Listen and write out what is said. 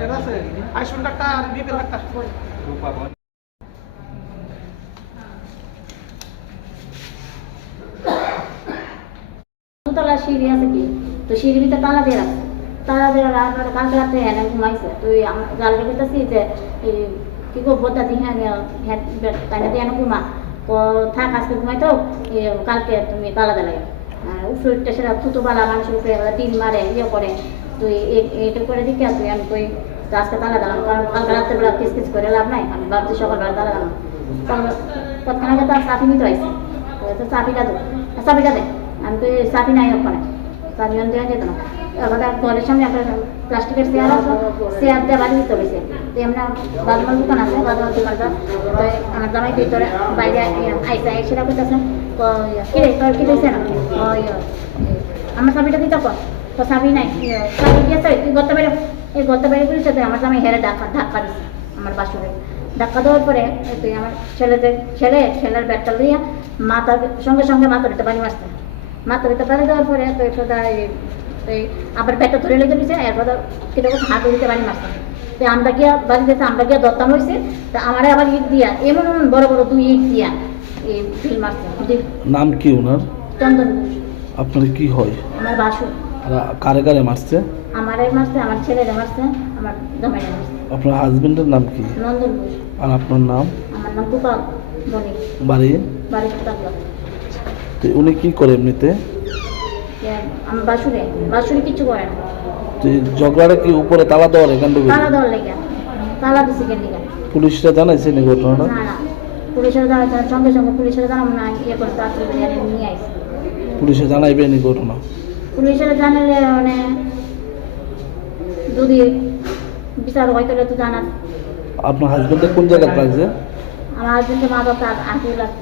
এটা আছে আইসুন ডাক্তার আর BPL doctor দুতলা সিঁড়ি আছে কি, তো সিঁড়ির ভিতরে তালা দিয়ে রাখছে, তালা দিয়ে রাখার কালকে রাতে এনে ঘুমাইছে। তো জালটা বলতেছি যে কি গো বোধা দিয়ে তাই দিয়ে এনে ঘুমা ও থাক আজকে ঘুমাইতো, কালকে তুমি তালা দিলাই। উপরে সেটা থুতুবালা মানুষের উপরে টিন মারে ইয়ে করে, তুই এইটা করে দিকে তুই আমি তুই আজকে তালা দিলাম, কারণ কালকে রাত্রেবেলা কিস করে লাভ নাই, আমি ভাবছি সকালবেলা তালা দিলাম। তৎক্ষণাৎ তার চাবি নিতে হয়েছে, তো চাবিটা দে চাবিটা দে, আমি তো চাবি নাই ওখানে, চাবি অন দেওয়া যেত না। এবার ঘরের সামনে একটা প্লাস্টিকের চেয়ার আছে, চেয়ার দিয়ে বাড়ি দিতে হয়েছে। তো এমনি বাদমাল দোকান আছে, বাদমাল দোকানটা আমার জামাই ভিতরে বাইরে আইসা সেটা করতেছে, কিরে তোর কি দিয়েছে না আমার চাবিটা দিতে কর, তো চাবি নাই, চাবি দিয়েছে তুই গর্ত বাইরে, এই গর্ত বাইরে করেছে, তো আমার জামাই হেরে ধাক্কা দিচ্ছে আমার বাসুরে। ধাক্কা দেওয়ার পরে তুই আমার ছেলের ব্যাগটা লইয়া মাথার সঙ্গে সঙ্গে মাথার ভিতরে বাড়ি মারছে। মাথার ভিতরে বাড়ি দেওয়ার পরে তো সোজা আবার ব্যাগটা ধরে লেগে দিয়েছে, এরপর কিরকম হাত দিতে বাড়ি মারছে। তো আমরা গিয়া বাড়ি দিতে আমরা গিয়া দরদাম হয়েছে, তো আমার আবার ইট দিয়া এমন বড় বড় 2 ইট দিয়া এই ফিল মারছে। নাম কি ওনার? চন্দন ঘোষ। আপনার কি হয়? আমার বাসু। আর কারে কারে মারছে? আমারে মারছে, আমার ছেলেরা মারছে, আমার জামাইরা মারছে। আপনার হাজবেন্ডের নাম কি? নন্দন ঘোষ। আর আপনার নাম? আমার নাম গোপাল বণিক। বাড়ি? বাড়ি থাকলো। তো উনি কি করে এমনিতে? আমার বাসুরে কিছু করে না। তো ঝগড়াটা কি উপরে তালা দেওয়ার এখান থেকে? তালা দেওয়ার লেগে, তালা দিছে কেন লেগে? পুলিশরা জানাইছেন এই ঘটনাটা? না না, পুলিশের সঙ্গে সঙ্গে পুলিশের জানাবো না, ইয়ে করে তাড়াতাড়ি নিয়ে আসছে। পুলিশে জানাইবেন এই ঘটনা? পুলিশের জানালে মানে যদি বিচার হয় তাহলে তো জানার। আপনার হাজবেন্ডের কোন জায়গায় লাগছে? আমার হাজবেন্ডের মা বাবা আগে লাগছে।